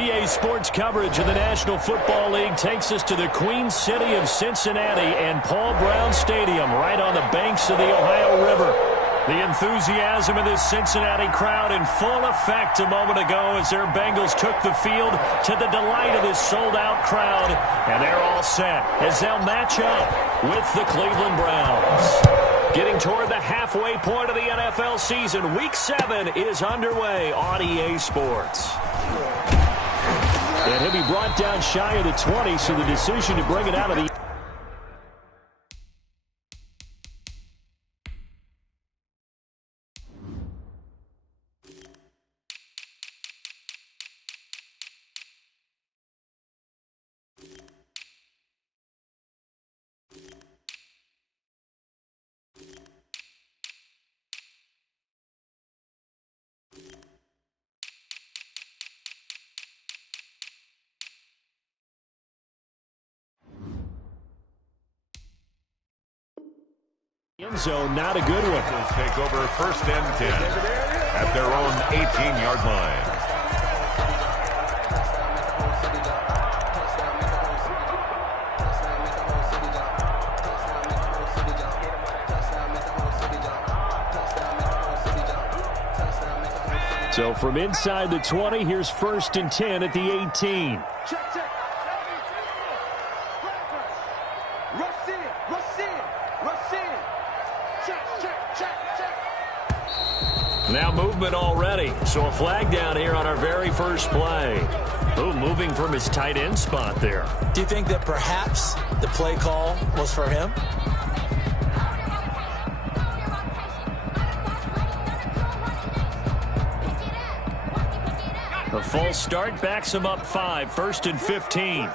EA Sports coverage of the National Football League takes us to the Queen City of Cincinnati and Paul Brown Stadium right on the banks of the Ohio River. The enthusiasm of this Cincinnati crowd in full effect a moment ago as their Bengals took the field to the delight of this sold-out crowd. And they're all set as they'll match up with the Cleveland Browns. Getting toward the halfway point of the NFL season, Week 7 is underway on EA Sports. And he'll be brought down shy of the 20, so the decision to bring it out of the end zone, not a good one. Take over first and 10 at their own 18-yard line. So from inside the 20, here's first and 10 at the 18. Now movement already, so a flag down here on our very first play. Ooh, moving from his tight end spot there. Do you think that perhaps the play call was for him? A false start backs him up 5, first and 15.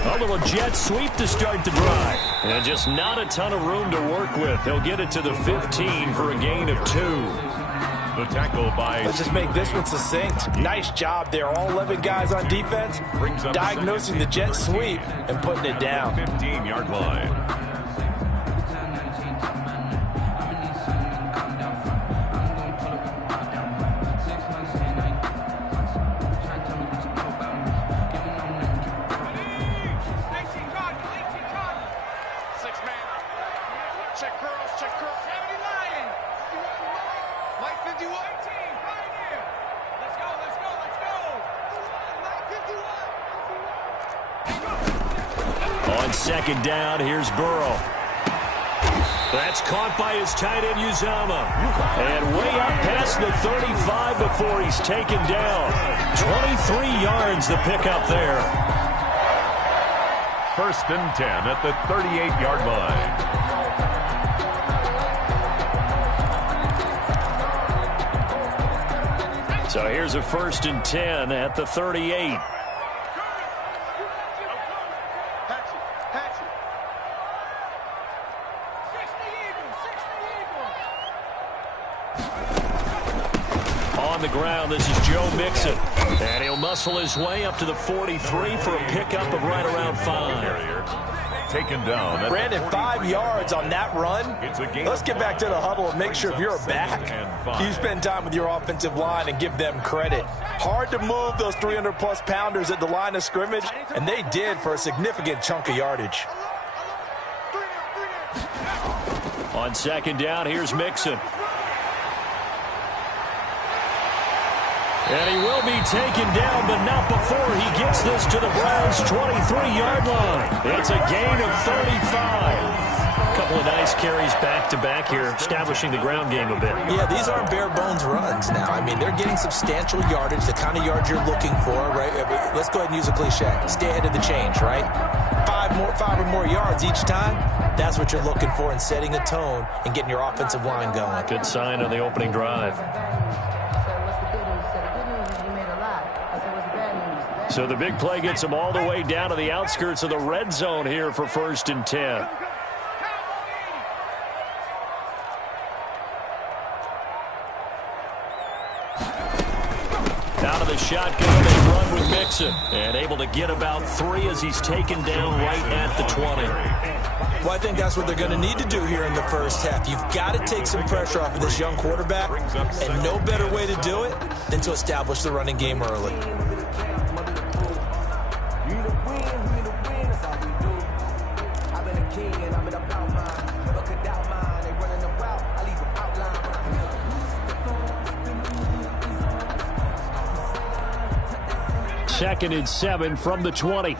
A little jet sweep to start the drive. And just not a ton of room to work with. He'll get it to the 15 for a gain of 2. The tackle by... Let's just make this one succinct. Nice job there. All 11 guys on defense diagnosing the jet sweep and putting it down. 15-yard line. On second down, here's Burrow. That's caught by his tight end, Uzama. And way up past the 35 before he's taken down. 23 yards the pickup there. First and 10 at the 38-yard line. So here's a first and 10 at the 38. On the ground, this is Joe Mixon. And he'll muscle his way up to the 43 for a pickup of right around 5. Taken down. Brandon, 5 yards on that run. Let's get back to the huddle and make sure if you're a back, you spend time with your offensive line and give them credit. Hard to move those 300-plus pounders at the line of scrimmage, and they did for a significant chunk of yardage. On second down, here's Mixon. And he will be taken down, but not before he gets this to the Browns' 23-yard line. It's a gain of 35. A couple of nice carries back-to-back here, establishing the ground game a bit. Yeah, these aren't bare-bones runs now. I mean, they're getting substantial yardage, the kind of yards you're looking for, right? Let's go ahead and use a cliche. Stay ahead of the change, right? Five or more yards each time, that's what you're looking for in setting a tone and getting your offensive line going. Good sign on the opening drive. So the big play gets him all the way down to the outskirts of the red zone here for first and 10. Out of the shotgun, they run with Mixon. And able to get about 3 as he's taken down right at the 20. Well, I think that's what they're going to need to do here in the first half. You've got to take some pressure off of this young quarterback, and no better way to do it than to establish the running game early. Second and 7 from the 20.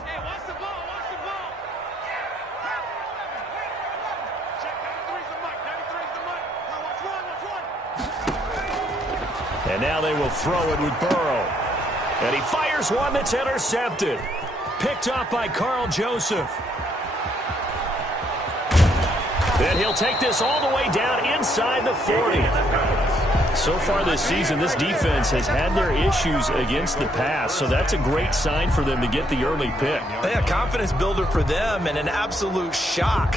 And now they will throw it with Burrow. And he fires one that's intercepted. Picked up by Carl Joseph. And he'll take this all the way down inside the 40. So far this season, this defense has had their issues against the pass, so that's a great sign for them to get the early pick. Yeah, confidence builder for them and an absolute shock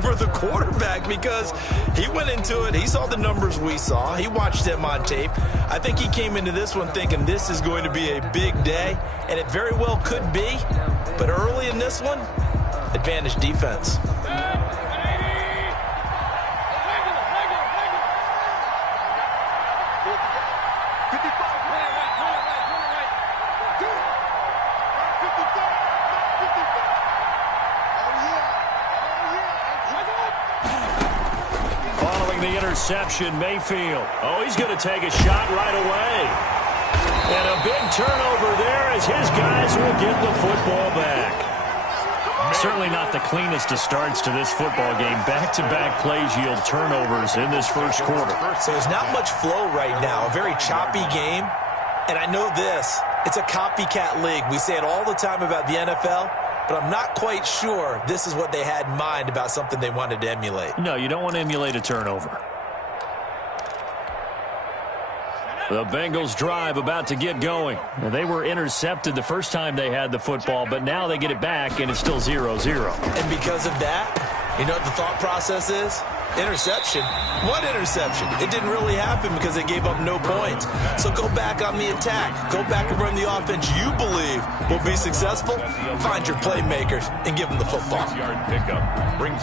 for the quarterback because he went into it. He saw the numbers we saw. He watched them on tape. I think he came into this one thinking this is going to be a big day, and it very well could be. But early in this one, advantage defense. Interception, Mayfield. Oh, he's going to take a shot right away. And a big turnover there as his guys will get the football back. Certainly not the cleanest of starts to this football game. Back-to-back plays yield turnovers in this first quarter. So there's not much flow right now. A very choppy game. And I know this. It's a copycat league. We say it all the time about the NFL. But I'm not quite sure this is what they had in mind about something they wanted to emulate. No, you don't want to emulate a turnover. The Bengals drive about to get going. They were intercepted the first time they had the football, but now they get it back, and it's still 0-0. And because of that, you know what the thought process is? Interception. What interception? It didn't really happen because they gave up no points. So go back on the attack. Go back and run the offense you believe will be successful. Find your playmakers and give them the football.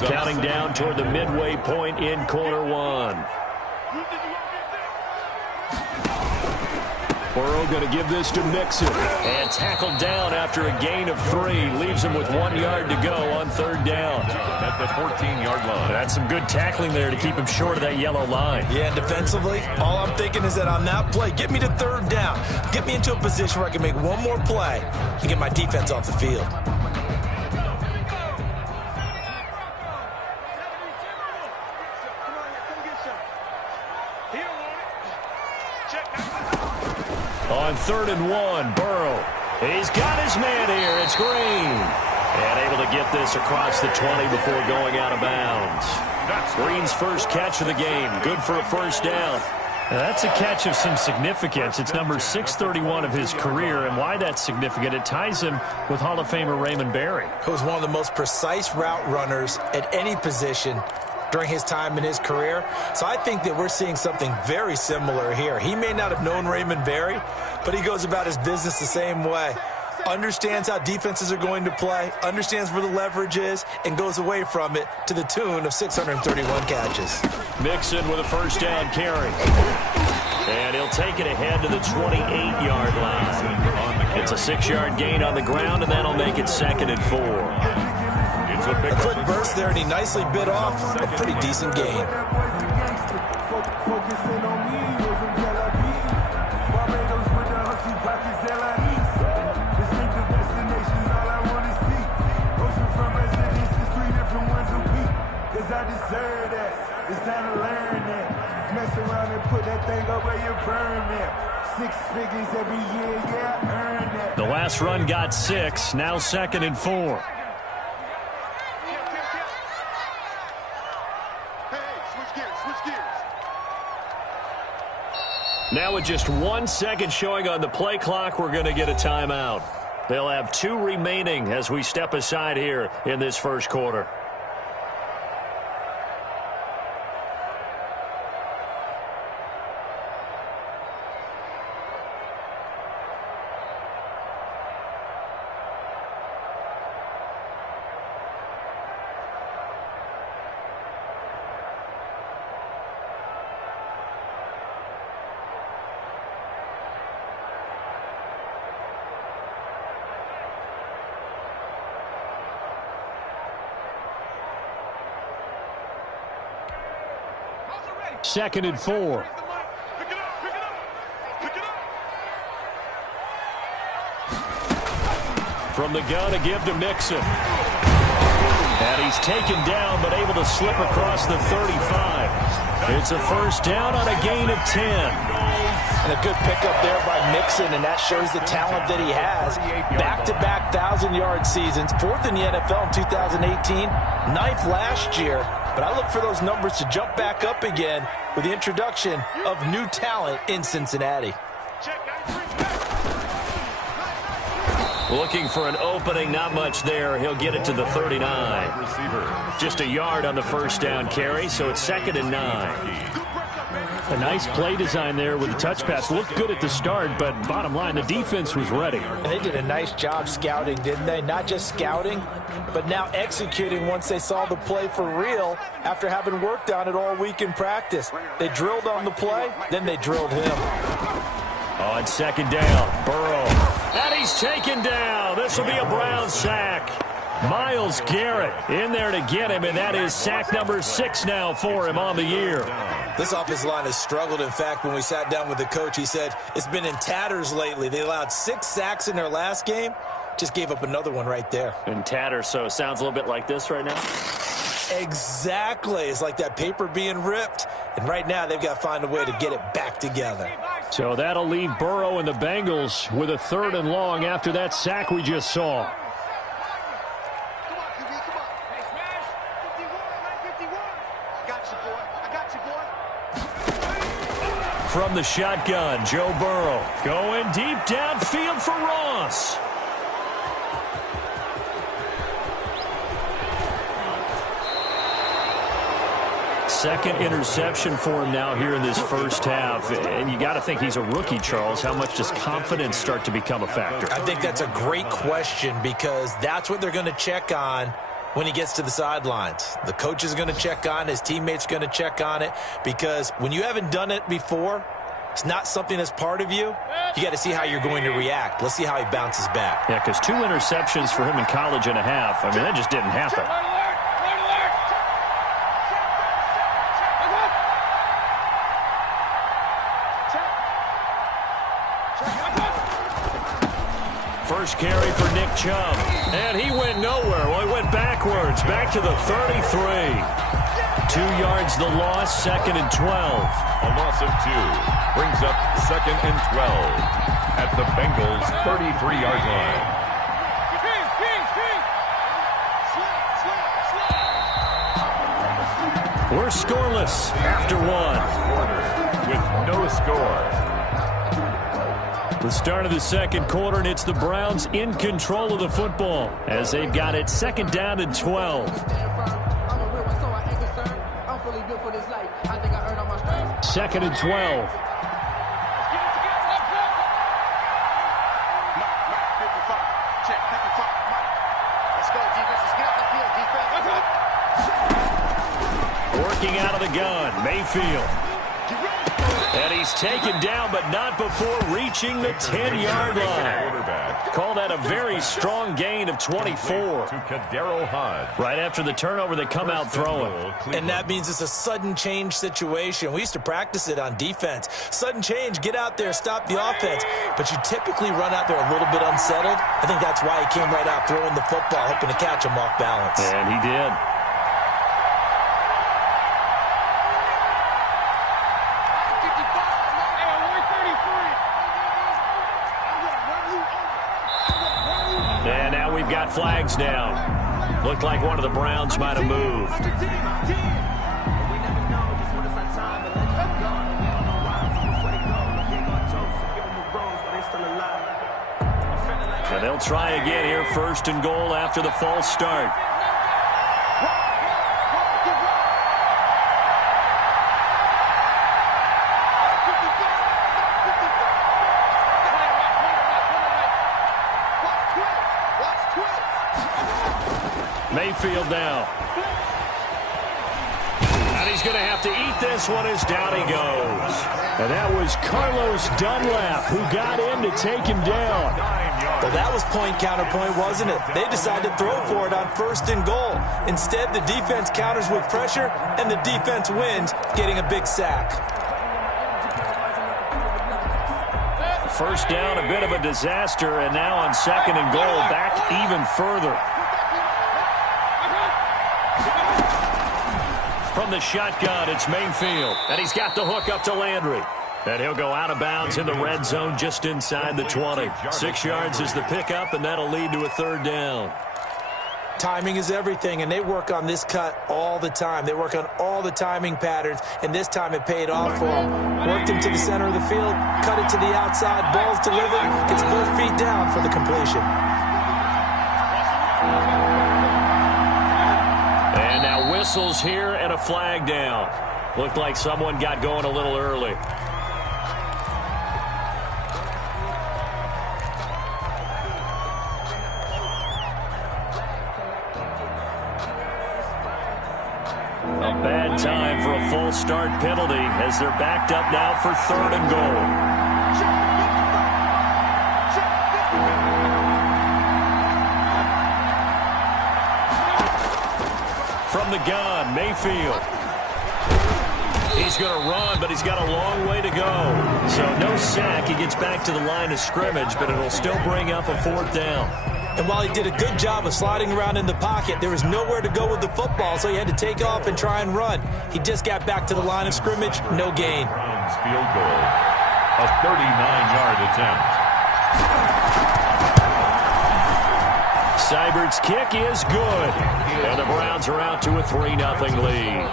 Counting down toward the midway point in quarter one. Burrow going to give this to Mixon. And tackled down after a gain of 3. Leaves him with 1 yard to go on third down. At the 14-yard line. That's some good tackling there to keep him short of that yellow line. Yeah, and defensively, all I'm thinking is that on that play, get me to third down. Get me into a position where I can make one more play and get my defense off the field. On 3rd and 1, Burrow. He's got his man here. It's Green. And able to get this across the 20 before going out of bounds. That's Green's first catch of the game. Good for a first down. Now that's a catch of some significance. It's number 631 of his career, and why that's significant, it ties him with Hall of Famer Raymond Berry. Who was one of the most precise route runners at any position during his time in his career. So I think that we're seeing something very similar here. He may not have known Raymond Berry, but he goes about his business the same way. Understands how defenses are going to play, understands where the leverage is, and goes away from it to the tune of 631 catches. Mixon with a first down carry. And he'll take it ahead to the 28-yard line. It's a 6-yard gain on the ground, and that'll make it 2nd and 4. A quick burst there, and he nicely bit off a pretty decent gain. The last run got 6, now 2nd and 4. Now with just 1 second showing on the play clock, we're going to get a timeout. They'll have 2 remaining as we step aside here in this first quarter. 2nd and 4. From the gun, a give to Mixon. And he's taken down, but able to slip across the 35. It's a first down on a gain of 10. And a good pickup there by Mixon, and that shows the talent that he has. Back-to-back 1,000-yard seasons, 4th in the NFL in 2018, 9th last year. But I look for those numbers to jump back up again with the introduction of new talent in Cincinnati. Looking for an opening, not much there. He'll get it to the 39. Just a yard on the first down carry, so it's 2nd and 9. A nice play design there with the touch pass. Looked good at the start, but bottom line, the defense was ready. And they did a nice job scouting, didn't they? Not just scouting, but now executing once they saw the play for real after having worked on it all week in practice. They drilled on the play, then they drilled him. On 2nd down, Burrow. And he's taken down. This will be a Brown sack. Myles Garrett in there to get him, and that is sack number 6 now for him on the year. This offensive line has struggled. In fact, when we sat down with the coach, he said it's been in tatters lately. They allowed 6 sacks in their last game. Just gave up another one right there. In tatters, so it sounds a little bit like this right now? Exactly. It's like that paper being ripped. And right now, they've got to find a way to get it back together. So that'll leave Burrow and the Bengals with a 3rd and long after that sack we just saw. From the shotgun, Joe Burrow going deep downfield for Ross. Second interception for him now here in this first half. And you got to think he's a rookie, Charles. How much does confidence start to become a factor? I think that's a great question because that's what they're going to check on when he gets to the sidelines. The coach is going to check on it. His teammates are going to check on it because when you haven't done it before, it's not something that's part of you. You got to see how you're going to react. Let's see how he bounces back. Yeah, because 2 interceptions for him in college and a half. I mean, that just didn't happen. First carry for Nick Chubb. And he went nowhere. Well, he went backwards. Back to the 33. 2 yards the loss, 2nd and 12. A loss of 2 brings up 2nd and 12 at the Bengals' 33-yard line. We're scoreless after 1. With no score. The start of the 2nd quarter, and it's the Browns in control of the football as they've got it 2nd down and 12. 2nd and 12. Working out of the gun, Mayfield. And he's taken down, but not before reaching the 10-yard line. Call that a very strong gain of 24. Right after the turnover, they come out throwing. And that means it's a sudden change situation. We used to practice it on defense. Sudden change, get out there, stop the offense. But you typically run out there a little bit unsettled. I think that's why he came right out throwing the football, hoping to catch him off balance. And he did. And now we've got flags down. Looked like one of the Browns might have moved. And they'll try again here, 1st and goal after the false start. Mayfield now. And he's going to have to eat this one as down he goes. And that was Carlos Dunlap who got in to take him down. Well, that was point-counterpoint, wasn't it? They decided to throw for it on 1st and goal. Instead, the defense counters with pressure, and the defense wins, getting a big sack. First down, a bit of a disaster, and now on 2nd and goal, back even further. From the shotgun, it's Mayfield, and he's got the hook up to Landry. And he'll go out of bounds in the red zone just inside the 20. 6 yards is the pickup, and that'll lead to a 3rd down. Timing is everything, and they work on this cut all the time. They work on all the timing patterns, and this time it paid off for them. Worked him to the center of the field, cut it to the outside, ball's delivered, gets both feet down for the completion. And now whistles here and a flag down. Looked like someone got going a little early. A bad time for a false start penalty as they're backed up now for 3rd and goal. From the gun, Mayfield. He's going to run, but he's got a long way to go. So no sack. He gets back to the line of scrimmage, but it'll still bring up a 4th down. And while he did a good job of sliding around in the pocket, there was nowhere to go with the football, so he had to take off and try and run. He just got back to the line of scrimmage, no gain. Browns field goal, a 39-yard attempt. Seibert's kick is good. And the Browns are out to a 3-0 lead.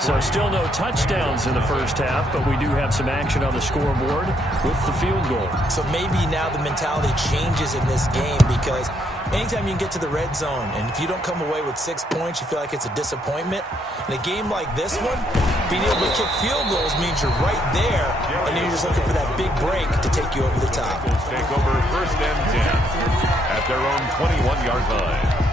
So still no touchdowns in the first half, but we do have some action on the scoreboard with the field goal. So maybe now the mentality changes in this game because anytime you can get to the red zone, and if you don't come away with 6 points, you feel like it's a disappointment. In a game like this one, being able to kick field goals means you're right there, and then you're just looking for that big break to take you over the top. Take over 1st and 10 at their own 21-yard line.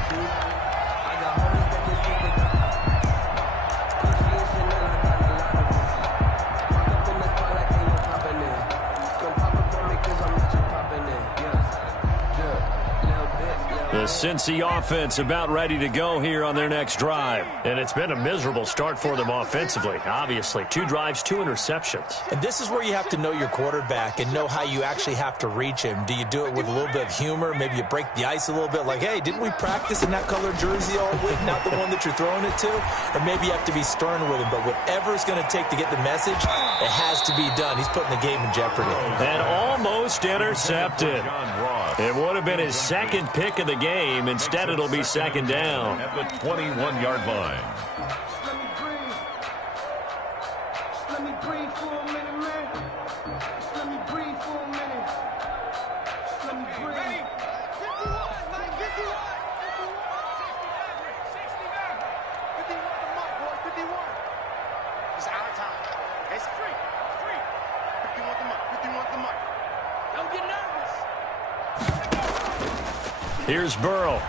The Cincy offense about ready to go here on their next drive. And it's been a miserable start for them offensively, obviously. 2 drives, 2 interceptions. And this is where you have to know your quarterback and know how you actually have to reach him. Do you do it with a little bit of humor? Maybe you break the ice a little bit like, hey, didn't we practice in that colored jersey all week, not the one that you're throwing it to? Or maybe you have to be stern with him. But whatever it's going to take to get the message, it has to be done. He's putting the game in jeopardy. And almost intercepted. It would have been his 2nd pick of the game. Instead, it'll be 2nd down. At the 21-yard line. Let me breathe for a minute, man. Let me breathe for a minute. Let me breathe. Ready? 51, man. 51. 69. 51 the mark, boy. 51. It's out of time. It's free. 51 the mark. 51 the mark. Don't get nervous. Here's Burrow.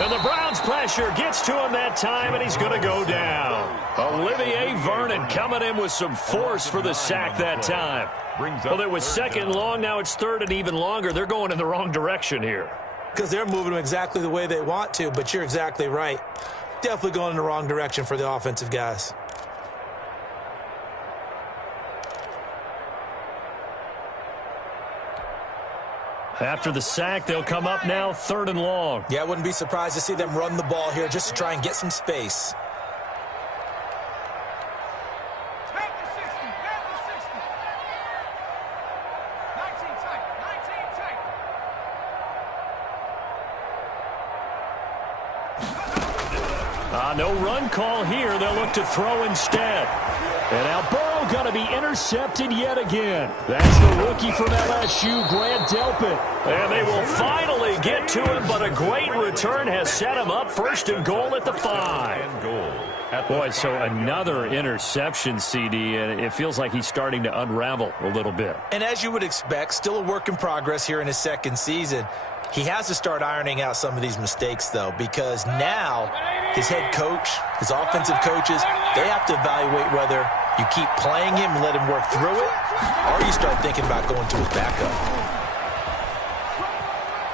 And the Browns pressure gets to him that time, and he's going to go down. Olivier Vernon coming in with some force for the sack that time. Well, it was 2nd and long. Now it's 3rd and even longer. They're going in the wrong direction here. Because they're moving them exactly the way they want to, but you're exactly right. Definitely going in the wrong direction for the offensive guys. After the sack, they'll come up now 3rd and long. Yeah, I wouldn't be surprised to see them run the ball here just to try and get some space. Back to 60. Back to 60. 19 tight. 19 tight. No run call here. They'll look to throw instead. And now Burrow going to be intercepted yet again. That's the rookie from LSU, Grant Delpit. And they will finally get to him, but a great return has set him up 1st and goal at the 5. Boy, so another interception, CD, and it feels like he's starting to unravel a little bit. And as you would expect, still a work in progress here in his 2nd season. He has to start ironing out some of these mistakes, though, because now his head coach, his offensive coaches, they have to evaluate whether You keep playing him and let him work through it, or you start thinking about going to his backup.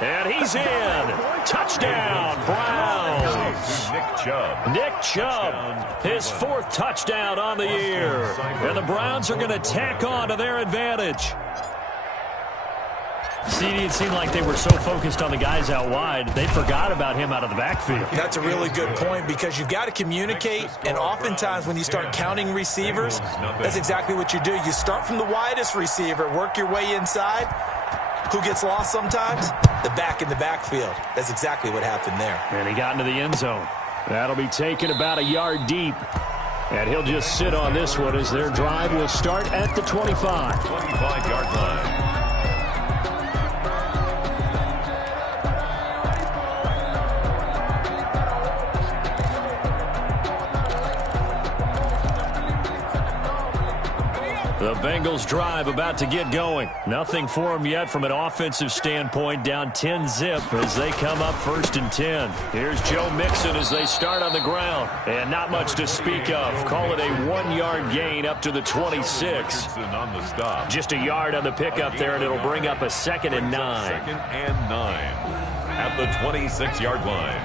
And he's in. Touchdown, Browns. Nick Chubb, his 4th touchdown on the year. And the Browns are going to tack on to their advantage. CD, it seemed like they were so focused on the guys out wide, they forgot about him out of the backfield. That's a really good point because you've got to communicate, and oftentimes when you start counting receivers, that's exactly what you do. You start from the widest receiver, work your way inside. Who gets lost sometimes? The back in the backfield. That's exactly what happened there. And he got into the end zone. That'll be taken about a yard deep. And he'll just sit on this one as their drive will start at the 25. 25-yard line. The Bengals drive about to get going. Nothing for them yet from an offensive standpoint. Down 10-zip as they come up 1st and 10. Here's Joe Mixon as they start on the ground. And not much to speak of. Call it a 1-yard gain up to the 26. On the stop. Just a yard on the pickup there, and it'll bring up a 2nd and 9. 2nd and 9 at the 26-yard line.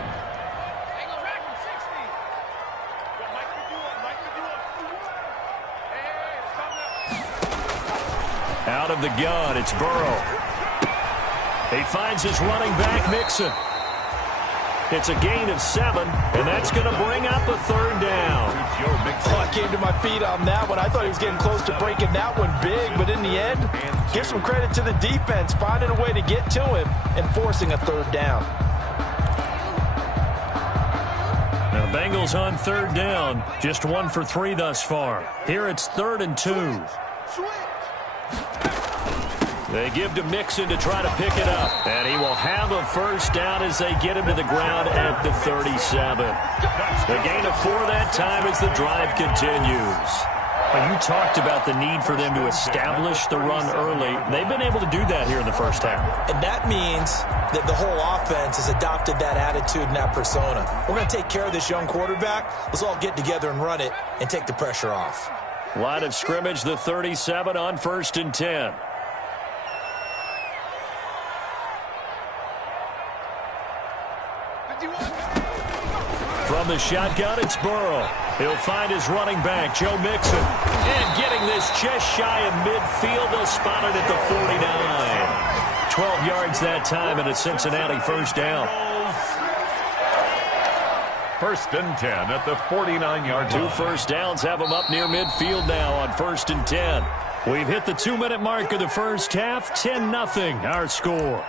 Out of the gun, it's Burrow. He finds his running back, Mixon. It's a gain of 7, and that's going to bring up a 3rd down. I came to my feet on that one. I thought he was getting close to breaking that one big, but in the end, give some credit to the defense, finding a way to get to him and forcing a 3rd down. Now, the Bengals on 3rd down, just 1 for 3 thus far. Here it's 3rd and 2. They give to Mixon to try to pick it up. And he will have a 1st down as they get him to the ground at the 37. The gain of 4 that time as the drive continues. Well, you talked about the need for them to establish the run early. They've been able to do that here in the first half. And that means that the whole offense has adopted that attitude and that persona. We're going to take care of this young quarterback. Let's all get together and run it and take the pressure off. Line of scrimmage, the 37 on 1st and 10. From the shotgun, it's Burrow. He'll find his running back, Joe Mixon. And getting this just shy of midfield, they'll spot it at the 49. 12 yards that time and a Cincinnati 1st down. 1st and 10 at the 49-yard line. 2 1st downs have them up near midfield now on 1st and 10. We've hit the 2-minute mark of the first half. 10-0 our score.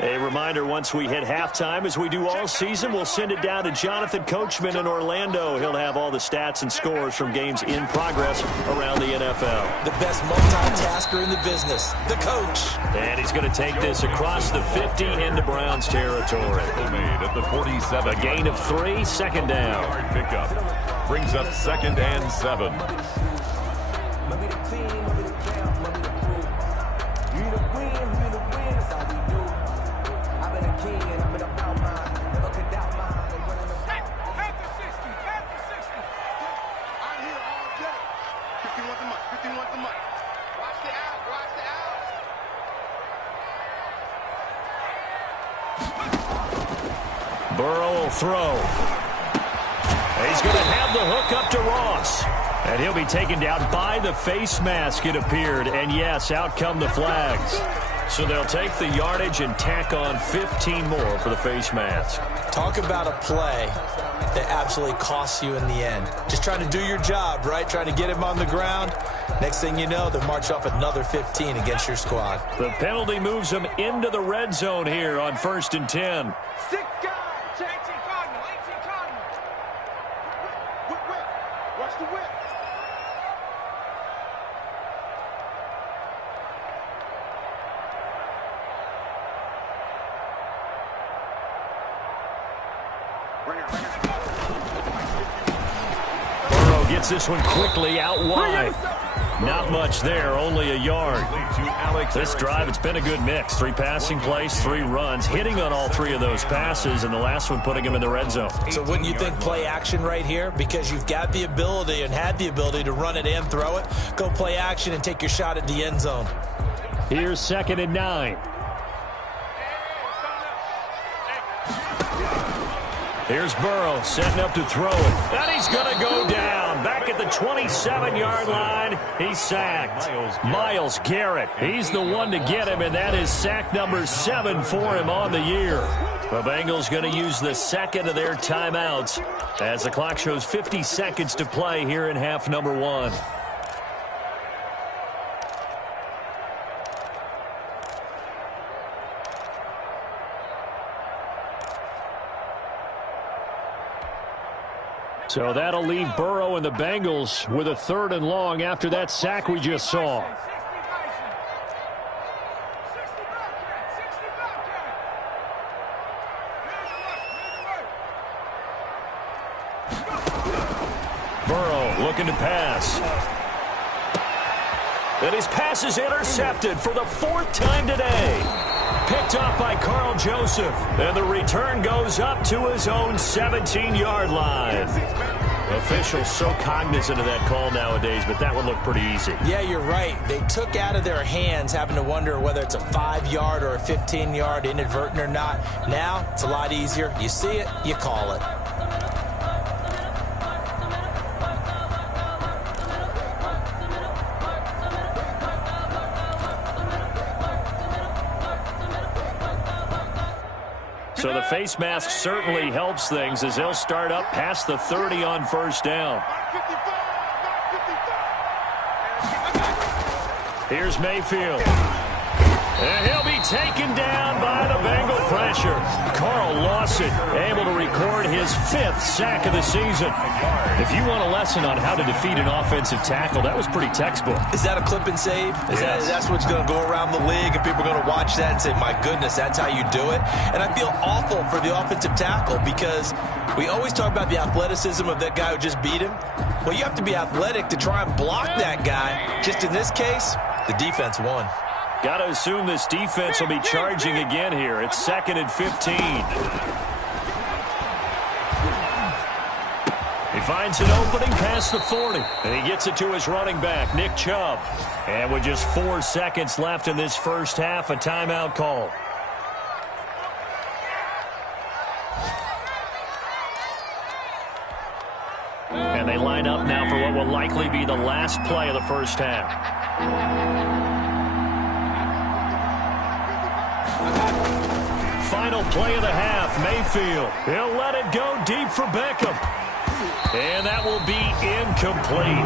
A reminder, once we hit halftime, as we do all season, we'll send it down to Jonathan Coachman in Orlando. He'll have all the stats and scores from games in progress around the NFL. The best multitasker in the business, the coach. And he's going to take this across the 50 into Browns territory. Made at the 47. A gain of 3, 2nd down. Yard pickup brings up 2nd and 7. Burrow will throw. He's going to have the hook up to Ross. And he'll be taken down by the face mask, it appeared. And yes, out come the flags. So they'll take the yardage and tack on 15 more for the face mask. Talk about a play that absolutely costs you in the end. Just trying to do your job, right? Trying to get him on the ground. Next thing you know, they'll march off another 15 against your squad. The penalty moves them into the red zone here on 1st and 10. 6 guys. 18 Cardinal. 18 Cardinal. Whip. Watch the whip. Burrow gets this one quickly out wide. Not much there, only a yard. This drive, it's been a good mix. 3 passing plays, 3 runs, hitting on all 3 of those passes, and the last one putting him in the red zone. So wouldn't you think play action right here? Because you've got the ability and had the ability to run it and throw it. Go play action and take your shot at the end zone. Here's 2nd and 9. Here's Burrow setting up to throw it. And he's going to go down. Back at the 27-yard line, he's sacked. Myles Garrett, he's the one to get him, and that is sack number 7 for him on the year. The Bengals going to use the second of their timeouts as the clock shows 50 seconds to play here in half number 1. So that'll leave Burrow and the Bengals with a 3rd and long after that sack we just saw. Burrow looking to pass. And his pass is intercepted for the 4th time today. Picked off by Carl Joseph. And the return goes up to his own 17-yard line. Officials so cognizant of that call nowadays, but that one looked pretty easy. Yeah, you're right. They took out of their hands having to wonder whether it's a 5-yard or a 15-yard, inadvertent or not. Now, it's a lot easier. You see it, you call it. So the face mask certainly helps things as they'll start up past the 30 on 1st down. Here's Mayfield. And he'll be taken down by the Bengal pressure. Carl Lawson able to record his 5th sack of the season. If you want a lesson on how to defeat an offensive tackle, that was pretty textbook. Is that a clip and save? That's what's going to go around the league, and people are going to watch that and say, my goodness, that's how you do it? And I feel awful for the offensive tackle because we always talk about the athleticism of that guy who just beat him. Well, you have to be athletic to try and block that guy. Just in this case, the defense won. Got to assume this defense will be charging again here. It's 2nd and 15. He finds an opening past the 40, and he gets it to his running back, Nick Chubb. And with just 4 seconds left in this first half, a timeout call. And they line up now for what will likely be the last play of the first half. Final play of the half, Mayfield. He'll let it go deep for Beckham. And that will be incomplete.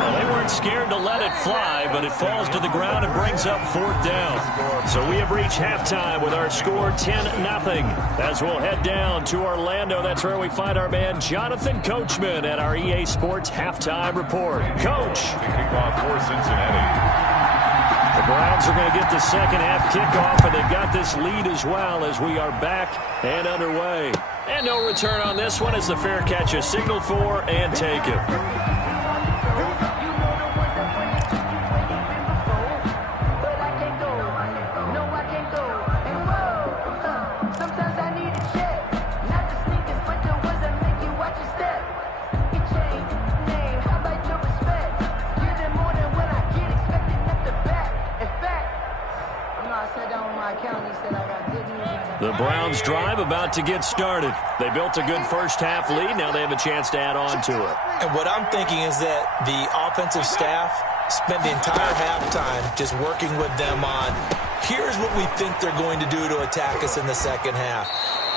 Well, they weren't scared to let it fly, but it falls to the ground and brings up 4th down. So we have reached halftime with our score 10-0. As we'll head down to Orlando, that's where we find our man Jonathan Coachman at our EA Sports Halftime Report. Coach. Kickoff for Cincinnati. The Browns are going to get the second half kickoff, and they've got this lead as well as we are back and underway. And no return on this one as the fair catch is signaled for and taken. The Browns drive about to get started. They built a good first half lead. Now they have a chance to add on to it. And what I'm thinking is that the offensive staff spent the entire halftime just working with them on, here's what we think they're going to do to attack us in the second half.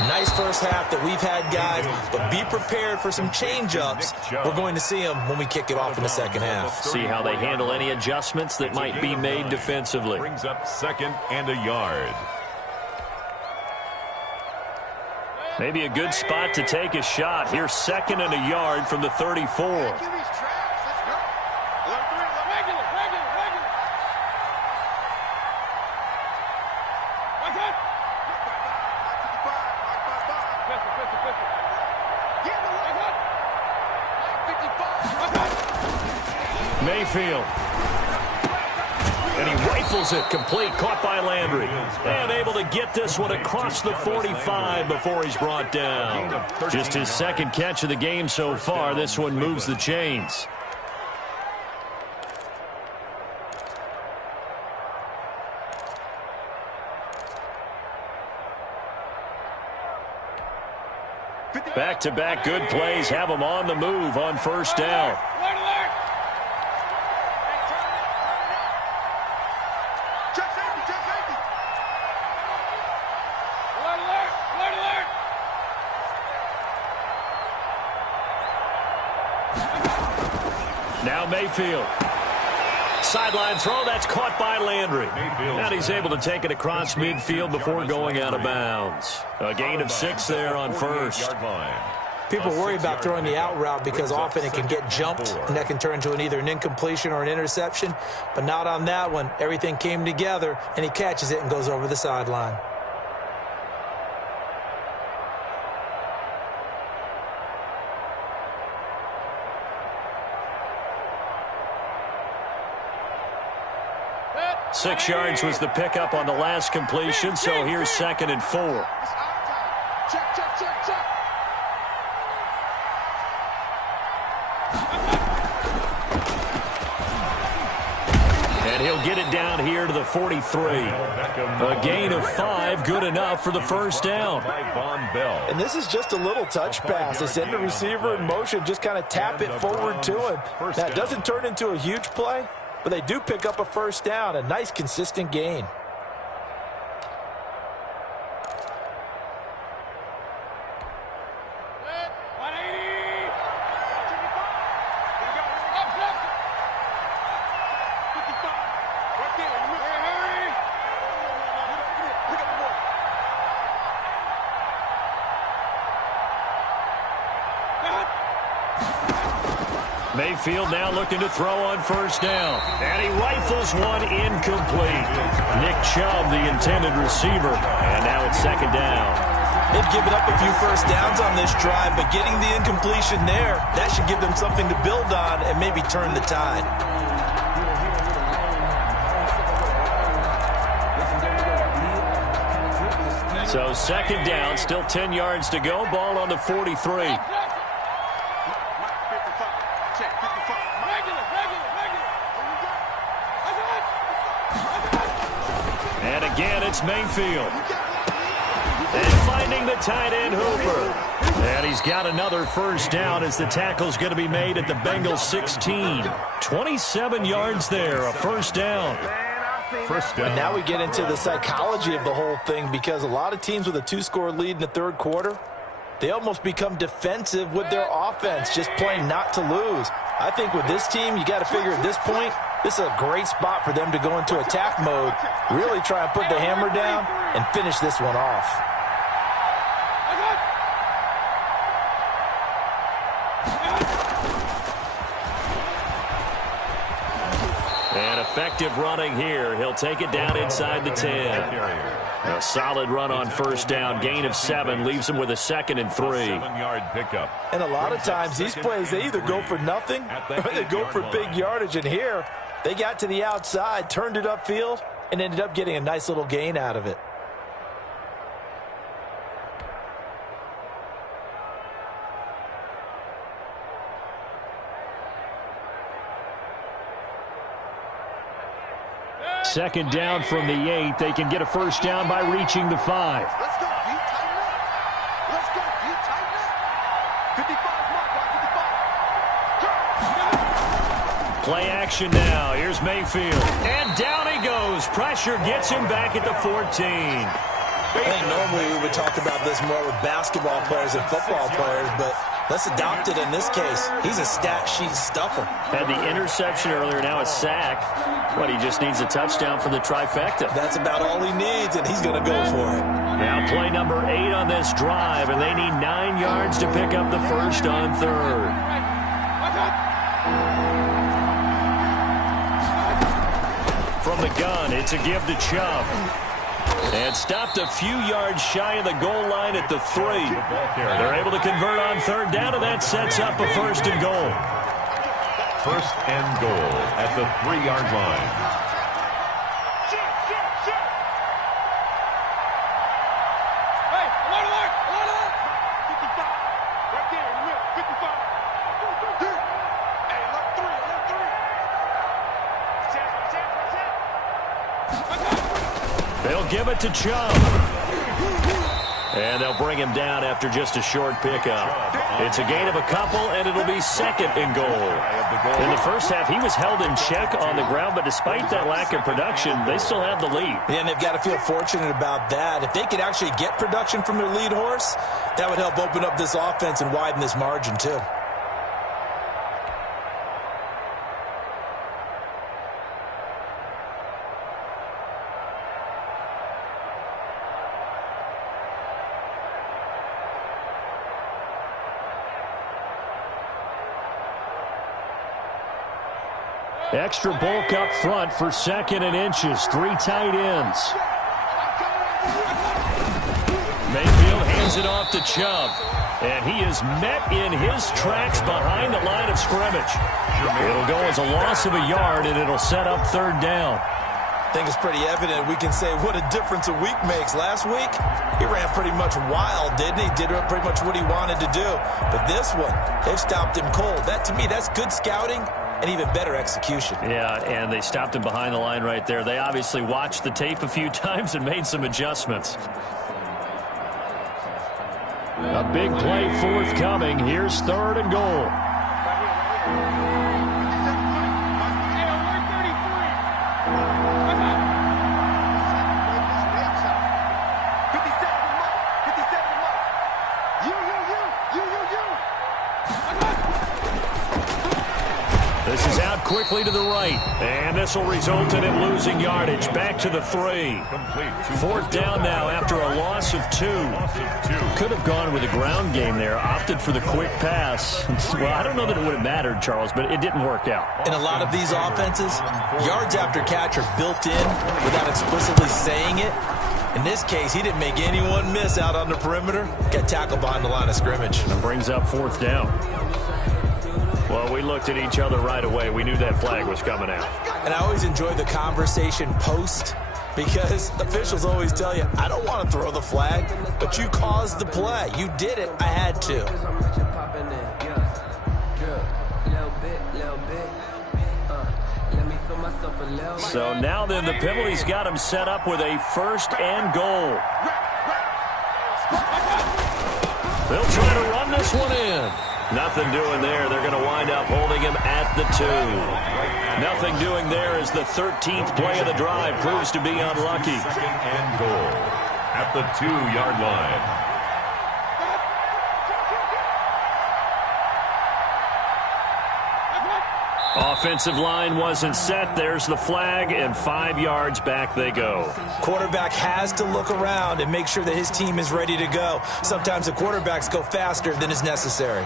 Nice first half that we've had, guys, but be prepared for some change-ups. We're going to see them when we kick it off in the second half. See how they handle any adjustments that might be made defensively. Brings up 2nd and a yard. Maybe a good spot to take a shot. Here's 2nd and a yard from the 34. Mayfield. And he rifles it complete, caught by Landry. And able to get this one across the 45 before he's brought down. Just his second catch of the game so far. This one moves the chains. Back-to-back good plays have him on the move on first down. Now Mayfield. Sideline throw, that's caught by Landry. And he's able to take it across midfield before going out of bounds. A gain of 6 there on first. People worry about throwing the out route because often it can get jumped, and that can turn into either an incompletion or an interception. But not on that one. Everything came together, and he catches it and goes over the sideline. Six yards was the pickup on the last completion, so here's 2nd and 4. And he'll get it down here to the 43. A gain of 5, good enough for the first down. And this is just a little touch pass. They send the receiver in motion, just kind of tap it forward to him. Now, it doesn't turn into a huge play, but they do pick up a first down, a nice consistent gain. Mayfield now looking to throw on first down. And he rifles one incomplete. Nick Chubb, the intended receiver. And now it's 2nd down. They've given up a few first downs on this drive, but getting the incompletion there, that should give them something to build on and maybe turn the tide. So 2nd down, still 10 yards to go. Ball on the 43. And again, it's Mayfield. And finding the tight end, Hooper. And he's got another first down as the tackle's going to be made at the Bengals 16. 27 yards there, a first down. And now we get into the psychology of the whole thing, because a lot of teams with a 2-score lead in the third quarter, they almost become defensive with their offense, just playing not to lose. I think with this team, you got to figure at this point, this is a great spot for them to go into attack mode, really try and put the hammer down and finish this one off. And effective running here. He'll take it down inside the 10. A solid run on first down. Gain of 7 leaves him with a 2nd and 3. 7-yard pickup. And a lot of times these plays, they either go for nothing or they go for big yardage. And here, they got to the outside, turned it upfield, and ended up getting a nice little gain out of it. Second down from the 8. They can get a first down by reaching the 5. Let's go. You tighten up. Let's go. You tighten up. 55 mark, 55. Play action now. Here's Mayfield. And down he goes. Pressure gets him back at the 14. I think normally we would talk about this more with basketball players and football players, but let's adopt it in this case. He's a stat sheet stuffer. Had the interception earlier, now a sack. But he just needs a touchdown for the trifecta. That's about all he needs, and he's going to go for it. Now play number 8 on this drive, and they need 9 yards to pick up the first on third. From the gun, it's a give to Chubb. And stopped a few yards shy of the goal line at the 3. They're able to convert on third down, and that sets up a 1st and goal. first and goal at the 3-yard line. They'll give it to Chubb. And they'll bring him down after just a short pickup. It's a gain of a couple, and it'll be second and goal. In the first half, he was held in check on the ground, but despite that lack of production, they still have the lead. Yeah, and they've got to feel fortunate about that. If they could actually get production from their lead horse, that would help open up this offense and widen this margin, too. Extra bulk up front for second and inches. 3 tight ends. Mayfield hands it off to Chubb. And he is met in his tracks behind the line of scrimmage. It'll go as a loss of a yard, and it'll set up third down. I think it's pretty evident. We can say what a difference a week makes. Last week, he ran pretty much wild, didn't he? Did pretty much what he wanted to do. But this one, they've stopped him cold. That, to me, that's good scouting and even better execution. Yeah, and they stopped him behind the line right there. They obviously watched the tape a few times and made some adjustments. A big play forthcoming. Here's third and goal. This is out quickly to the right, and this will result in him losing yardage. Back to the 3. Fourth down now after a loss of 2. Could have gone with a ground game there, opted for the quick pass. Well, I don't know that it would have mattered, Charles, but it didn't work out. In a lot of these offenses, yards after catch are built in without explicitly saying it. In this case, he didn't make anyone miss out on the perimeter. Got tackled behind the line of scrimmage. And brings up fourth down. Well, we looked at each other right away. We knew that flag was coming out. And I always enjoy the conversation post because officials always tell you, I don't want to throw the flag, but you caused the play. You did it. I had to. So now then, the penalty's got him set up with a first and goal. They'll try to run this one in. Nothing doing there. They're going to wind up holding him at the 2. Nothing doing there as the 13th play of the drive proves to be unlucky. Second and goal at the 2-yard line. Offensive line wasn't set. There's the flag, and 5 yards back they go. Quarterback has to look around and make sure that his team is ready to go. Sometimes the quarterbacks go faster than is necessary.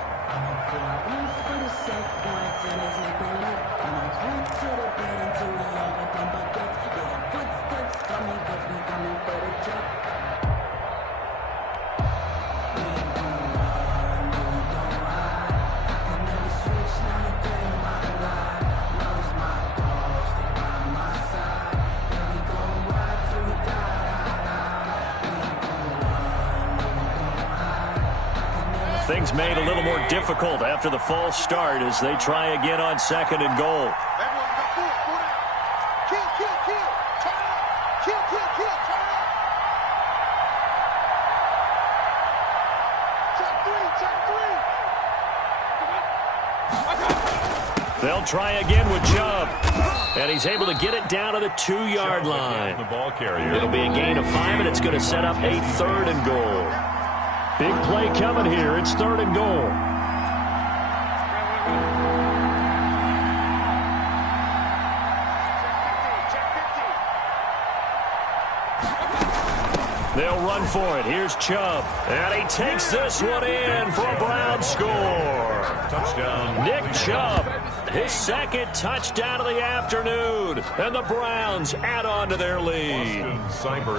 Things made a little more difficult after the false start as they try again on second and goal. Everyone go forward, go down. Kill, kill, kill. Turn it up. Kill, kill, kill. Turn it up. Check 3, check 3. They'll try again with Chubb. And he's able to get it down to the 2-yard line. The ball carrier. It'll be a gain of 5, and it's going to set up a third and goal. Big play coming here. It's third and goal. They'll run for it. Here's Chubb. And he takes this one in for a Brown score. Touchdown. Nick Chubb, his second touchdown of the afternoon. And the Browns add on to their lead.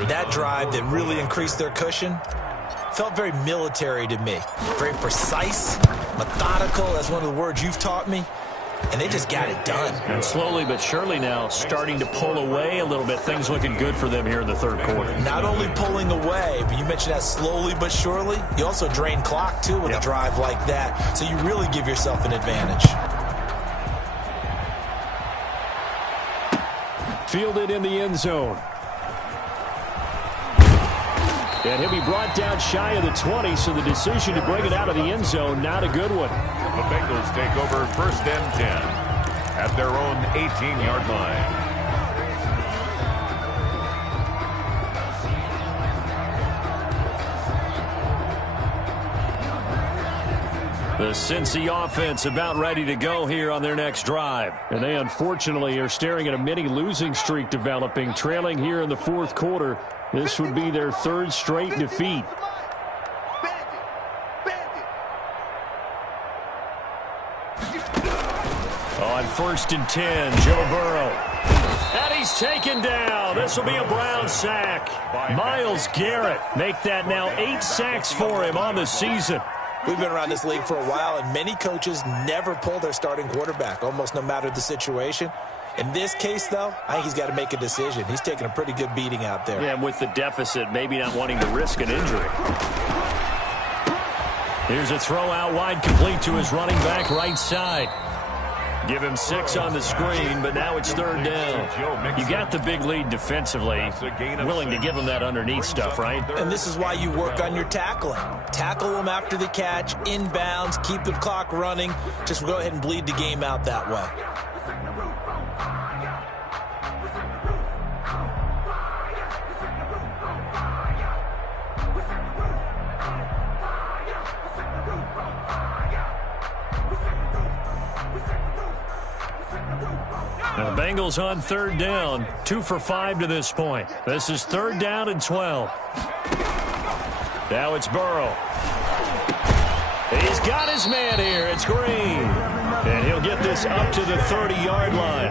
That drive that really increased their cushion felt very military to me. Very precise, methodical. That's one of the words you've taught me. and they just got it done. And slowly but surely now starting to pull away a little bit. Things looking good for them here in the third quarter. Not only pulling away, but you mentioned that slowly but surely. You also drain clock, too, with a drive like that. So you really give yourself an advantage. Fielded in the end zone. And he'll be brought down shy of the 20, so the decision to bring it out of the end zone, not a good one. The Bengals take over 1st and 10 at their own 18-yard line. The Cincy offense about ready to go here on their next drive. And they unfortunately are staring at a mini losing streak developing, trailing here in the fourth quarter. This would be their third straight defeat. On 1st and 10, Joe Burrow. And he's taken down. This will be a Brown sack. Myles Garrett make that now 8 sacks for him on the season. We've been around this league for a while, and many coaches never pull their starting quarterback, almost no matter the situation. In this case, though, I think he's got to make a decision. He's taking a pretty good beating out there. Yeah, and with the deficit, maybe not wanting to risk an injury. Here's a throw out wide, complete to his running back right side. Give him 6 on the screen, but now it's 3rd down. You got the big lead defensively, willing to give him that underneath stuff, right? And this is why you work on your tackling. Tackle them after the catch, inbounds, keep the clock running. Just go ahead and bleed the game out that way. Now the Bengals on 3rd down, 2 for 5 to this point. This is 3rd down and 12. Now it's Burrow. He's got his man here. It's Green. And he'll get this up to the 30-yard line.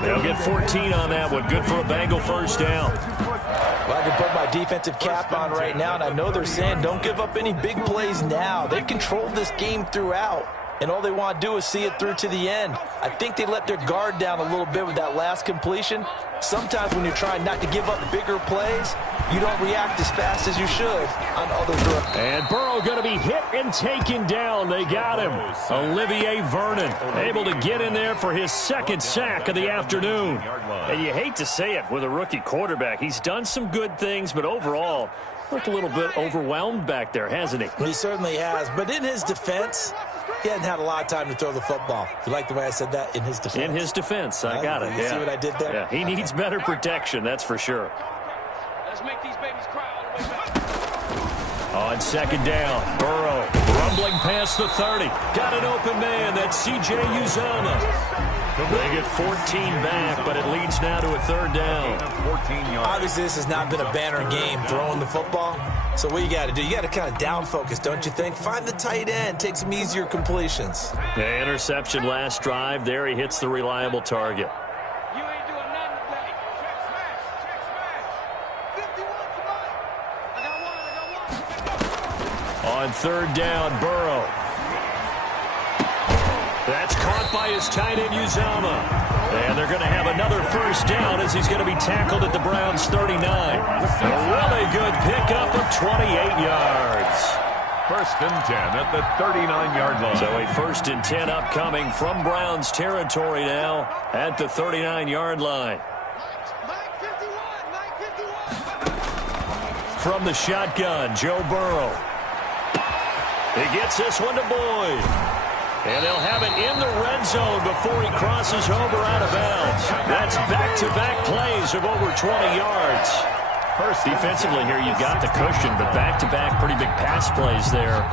They'll get 14 on that one. Good for a Bengal first down. Well, I can put my defensive cap on right now, and I know they're saying don't give up any big plays now. They've controlled this game throughout, and all they want to do is see it through to the end. I think they let their guard down a little bit with that last completion. Sometimes when you're trying not to give up bigger plays, you don't react as fast as you should on other throws. And Burrow going to be hit and taken down. They got him. Olivier Vernon able to get in there for his 2nd sack of the afternoon. And you hate to say it with a rookie quarterback. He's done some good things, but overall, looked a little bit overwhelmed back there, hasn't he? He certainly has. But in his defense, he hasn't had a lot of time to throw the football. You like the way I said that? In his defense. In his defense. I got it. You see what I did there? Yeah, he needs better protection, that's for sure. Let's make these babies cry all the way back. On 2nd down, Burrow rumbling past the 30. Got an open man. That's C.J. Uzomah. They get 14 back, but it leads now to a 3rd down. 14 yards. Obviously, this has not been a banner game throwing the football. So what you got to do, you got to kind of down focus, don't you think? Find the tight end, take some easier completions. The interception last drive. There he hits the reliable target. You ain't doing nothing today. Check smash. 51 tonight. I got one. On 3rd down, Burrow. That's caught by his tight end, Uzomah. And they're going to have another first down as he's going to be tackled at the Browns' 39. A really good pickup of 28 yards. 1st and 10 at the 39-yard line. So a 1st and 10 upcoming from Browns territory now at the 39-yard line. From the shotgun, Joe Burrow. He gets this one to Boyd. And they'll have it in the red zone before he crosses over out of bounds. That's back-to-back plays of over 20 yards. Defensively here, you've got the cushion, but back-to-back pretty big pass plays there.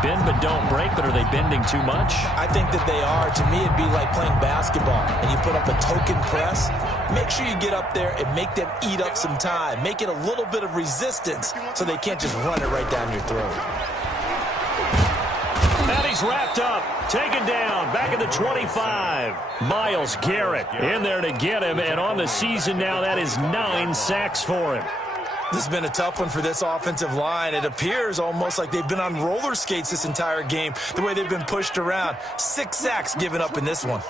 Bend but don't break, but are they bending too much? I think that they are. To me, it'd be like playing basketball, and you put up a token press. Make sure you get up there and make them eat up some time. Make it a little bit of resistance so they can't just run it right down your throat. And he's wrapped up, taken down, back at the 25. Myles Garrett in there to get him, and on the season now, that is 9 sacks for him. This has been a tough one for this offensive line. It appears almost like they've been on roller skates this entire game, the way they've been pushed around. 6 sacks given up in this one.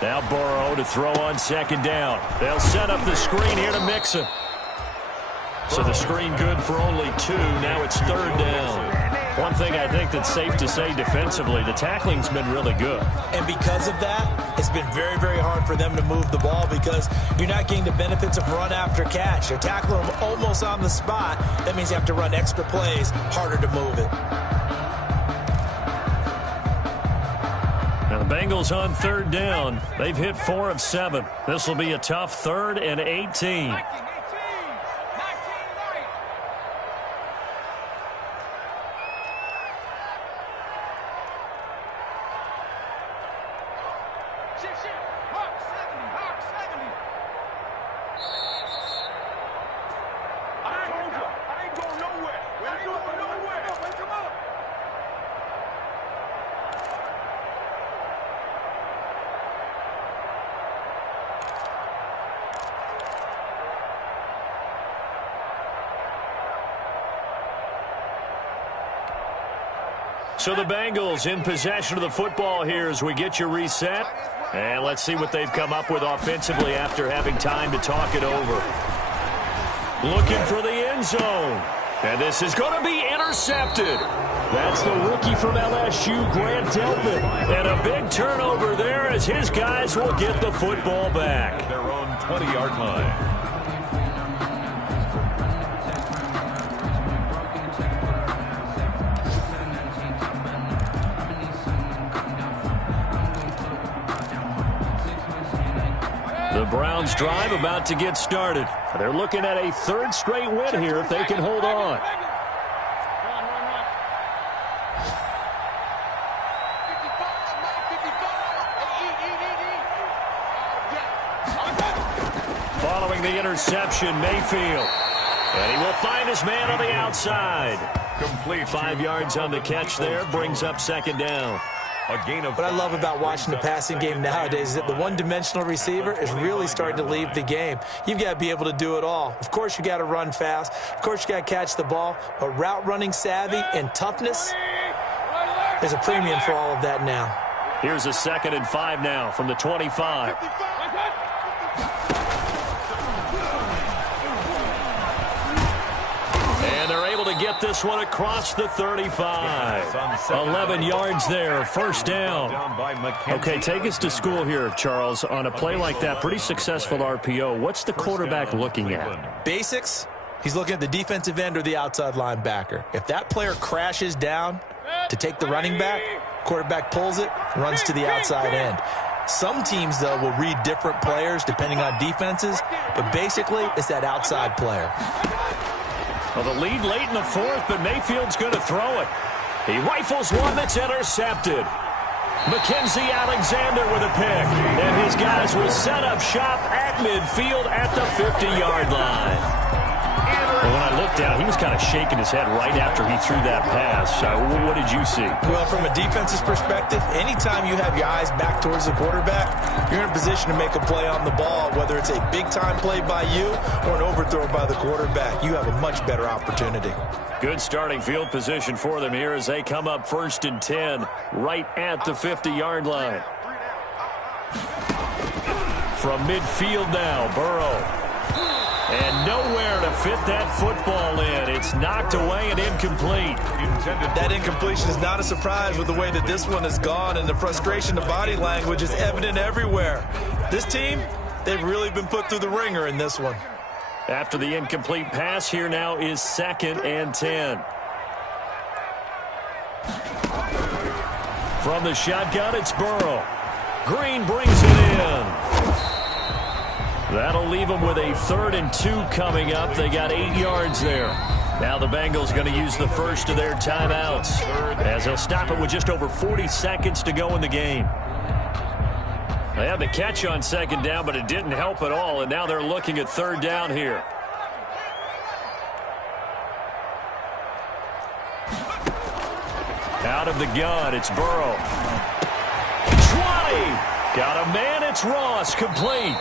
Now Burrow to throw on second down. They'll set up the screen here to mix it. So the screen good for only 2. Now it's third down. One thing I think that's safe to say defensively, the tackling's been really good. And because of that, it's been very, very hard for them to move the ball because you're not getting the benefits of run after catch. You're tackling them almost on the spot. That means you have to run extra plays, harder to move it. Now the Bengals on third down. They've hit 4 of 7. This will be a tough 3rd and 18. So the Bengals in possession of the football here as we get you reset. And let's see what they've come up with offensively after having time to talk it over. Looking for the end zone. And this is going to be intercepted. That's the rookie from LSU, Grant Delpit. And a big turnover there as his guys will get the football back. Their own 20-yard line. The Browns drive about to get started. They're looking at a 3rd straight win here if they can hold on. Following the interception, Mayfield. And he will find his man on the outside. Complete. 5 yards on the catch there, brings up second down. A gain of What I love about watching the passing game nowadays is that the one-dimensional receiver is really starting to leave the game. You've got to be able to do it all. Of course, you got to run fast. Of course, you got to catch the ball. But route running savvy and toughness, there's a premium for all of that now. Here's a 2nd and 5 now from the 25. And they're able to get this one across the 35. 11 yards there, first down. Okay, take us to school here, Charles. On a play like that, pretty successful RPO. What's the quarterback looking at? Basics, he's looking at the defensive end or the outside linebacker. If that player crashes down to take the running back, quarterback pulls it, runs to the outside end. Some teams, though, will read different players depending on defenses, but basically it's that outside player. Well, the lead late in the 4th, but Mayfield's going to throw it. He rifles one that's intercepted. Mackenzie Alexander with a pick. And his guys will set up shop at midfield at the 50-yard line. Well, when I looked down, he was kind of shaking his head right after he threw that pass. What did you see? Well, from a defense's perspective, anytime you have your eyes back towards the quarterback, you're in a position to make a play on the ball, whether it's a big-time play by you or an overthrow by the quarterback. You have a much better opportunity. Good starting field position for them here as they come up 1st and 10 right at the 50-yard line. From midfield now, Burrow. And nowhere to fit that football in. It's knocked away and incomplete. That incompletion is not a surprise with the way that this one has gone, and the frustration, the body language is evident everywhere. This team, they've really been put through the ringer in this one. After the incomplete pass, here now is 2nd and 10. From the shotgun, it's Burrow. Green brings it in. That'll leave them with a 3rd and 2 coming up. They got 8 yards there. Now the Bengals going to use the first of their timeouts as they'll stop it with just over 40 seconds to go in the game. They had the catch on 2nd down, but it didn't help at all, and now they're looking at 3rd down here. Out of the gun, it's Burrow. 20! Got a man, it's Ross, complete.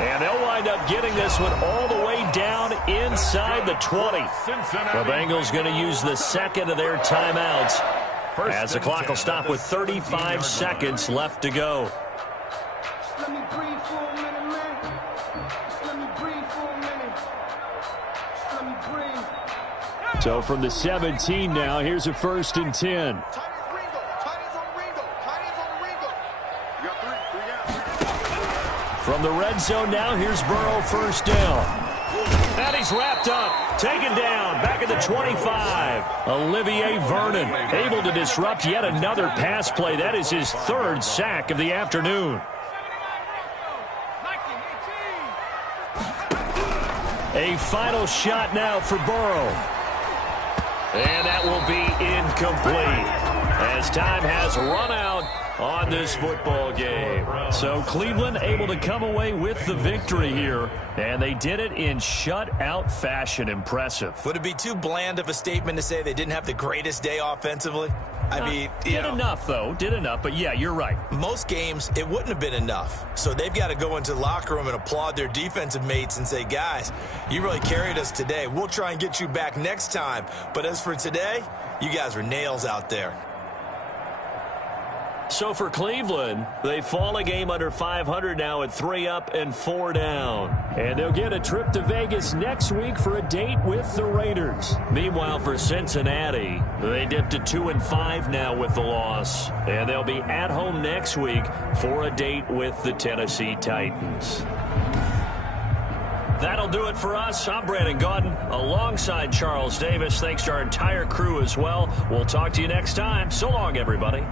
And they'll wind up getting this one all the way down inside the 20. The Bengals going to use the second of their timeouts as the clock will stop with 35 seconds left to go. Let me breathe for a minute, man. Let me breathe for a minute. Let me breathe. So from the 17 now, here's a 1st and 10. From the red zone now, here's Burrow, 1st down. And he's wrapped up, taken down, back at the 25. Olivier Vernon able to disrupt yet another pass play. That is his 3rd sack of the afternoon. A final shot now for Burrow. And that will be incomplete as time has run out on this football game. So Cleveland able to come away with the victory here, and they did it in shutout fashion. Impressive. Would it be too bland of a statement to say they didn't have the greatest day offensively? I mean, did enough, though. Did enough, but yeah, you're right. Most games, it wouldn't have been enough. So they've got to go into the locker room and applaud their defensive mates and say, guys, you really carried us today. We'll try and get you back next time. But as for today, you guys are nails out there. So for Cleveland, they fall a game under 500 now at 3 up and 4 down. And they'll get a trip to Vegas next week for a date with the Raiders. Meanwhile, for Cincinnati, they dipped to 2-5 now with the loss. And they'll be at home next week for a date with the Tennessee Titans. That'll do it for us. I'm Brandon Gaudin alongside Charles Davis. Thanks to our entire crew as well. We'll talk to you next time. So long, everybody.